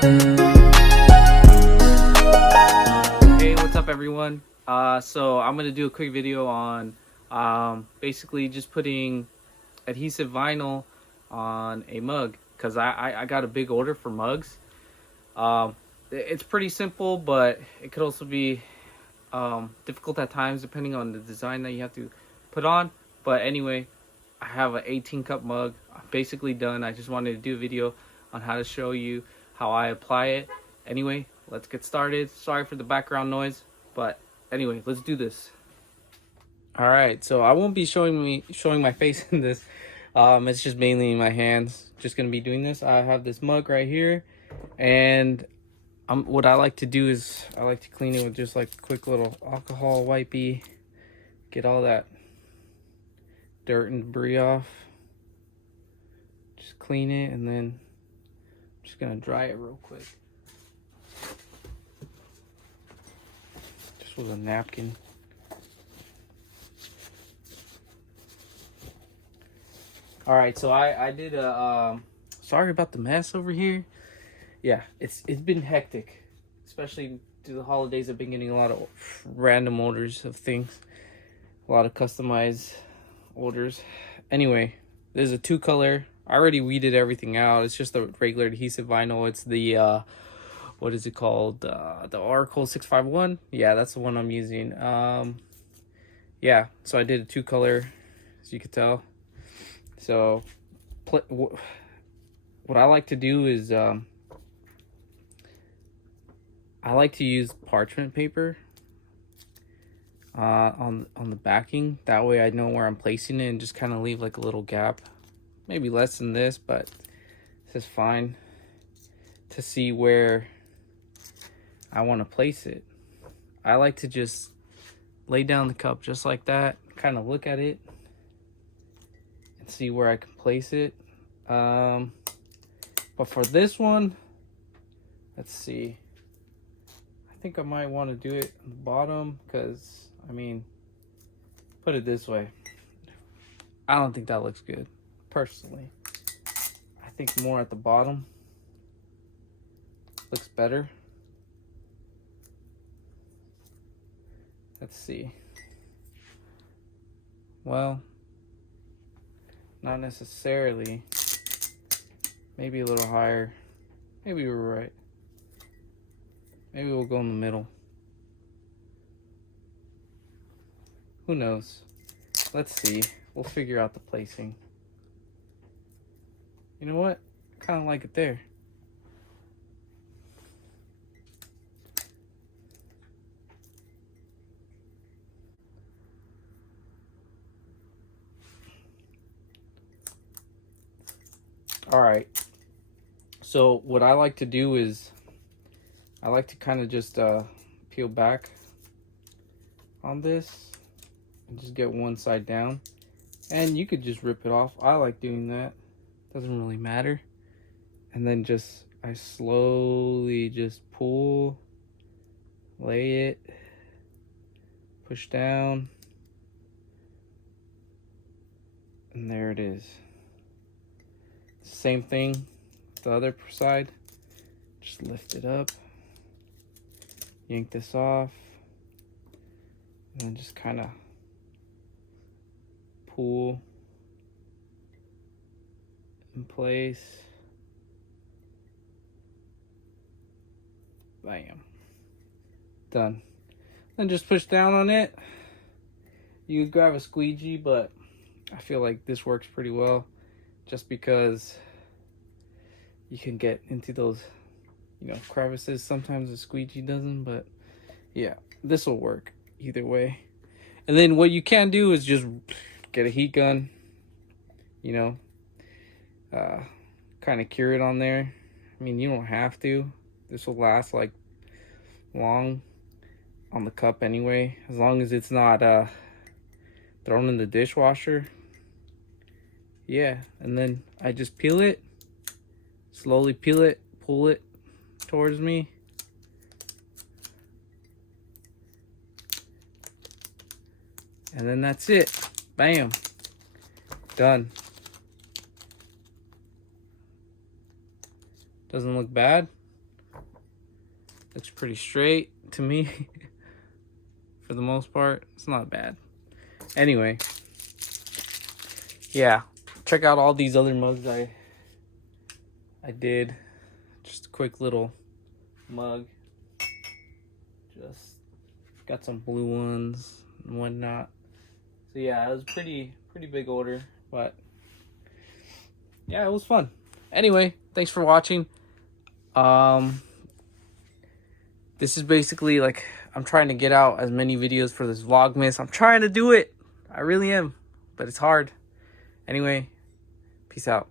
Hey, what's up everyone? So I'm gonna do a quick video on basically just putting adhesive vinyl on a mug because I got a big order for mugs. It's pretty simple, but it could also be difficult at times depending on the design that you have to put on. But anyway, I have an 18 cup mug. I'm basically done. I just wanted to do a video on how to show you how I apply it. Anyway, let's get started. Sorry for the background noise, but anyway, let's do this. All right, so I won't be showing my face in this. It's just mainly my hands. Just gonna be doing this. I have this mug right here, and what I like to do is I like to clean it with just like a quick little alcohol wipey. Get all that dirt and debris off. Just clean it, and then I'm just gonna dry it real quick. Just with a napkin. All right, so I did a sorry about the mess over here. Yeah, it's been hectic, especially through the holidays. I've been getting a lot of random orders of things, a lot of customized orders. Anyway, there's a 2-color. I already weeded everything out. It's just the regular adhesive vinyl. It's the what is it called? The Oracle 651. Yeah, that's the one I'm using. Yeah, so I did a 2-color, as you could tell. So what I like to do is I like to use parchment paper on the backing. That way I know where I'm placing it and just kind of leave like a little gap. Maybe less than this, but this is fine to see where I want to place it. I like to just lay down the cup just like that, kind of look at it and see where I can place it. But for this one, let's see. I think I might want to do it on the bottom because, I mean, put it this way. I don't think that looks good, personally. I think more at the bottom looks better. Let's see. Well, not necessarily. Maybe a little higher. Maybe we were right. Maybe we'll go in the middle. Who knows? Let's see. We'll figure out the placing. You know what? Kind of like it there. All right. So what I like to do is I like to kind of just peel back on this and just get one side down, and you could just rip it off. I like doing that. Doesn't really matter. And then just I slowly just pull, lay it, push down, and there it is. Same thing the other side. Just lift it up, yank this off, and then just kind of pull in place. Bam. Done. Then just push down on it. You could grab a squeegee, but I feel like this works pretty well just because you can get into those, you know, crevices. Sometimes a squeegee doesn't, but yeah, this will work either way. And then what you can do is just get a heat gun, you know, kind of cure it on there. I mean, you don't have to. This will last like long on the cup anyway, as long as it's not thrown in the dishwasher. Yeah, and then I just peel it, slowly peel it, pull it towards me. And then that's it. Bam. Done. Doesn't look bad. Looks pretty straight to me. For the most part, it's not bad. Anyway, yeah, check out all these other mugs I did. Just a quick little mug. Just got some blue ones and whatnot. So yeah, it was pretty big order, but yeah, it was fun. Anyway, thanks for watching. This is basically like, I'm trying to get out as many videos for this Vlogmas. I'm trying to do it. I really am, but it's hard. Anyway, peace out.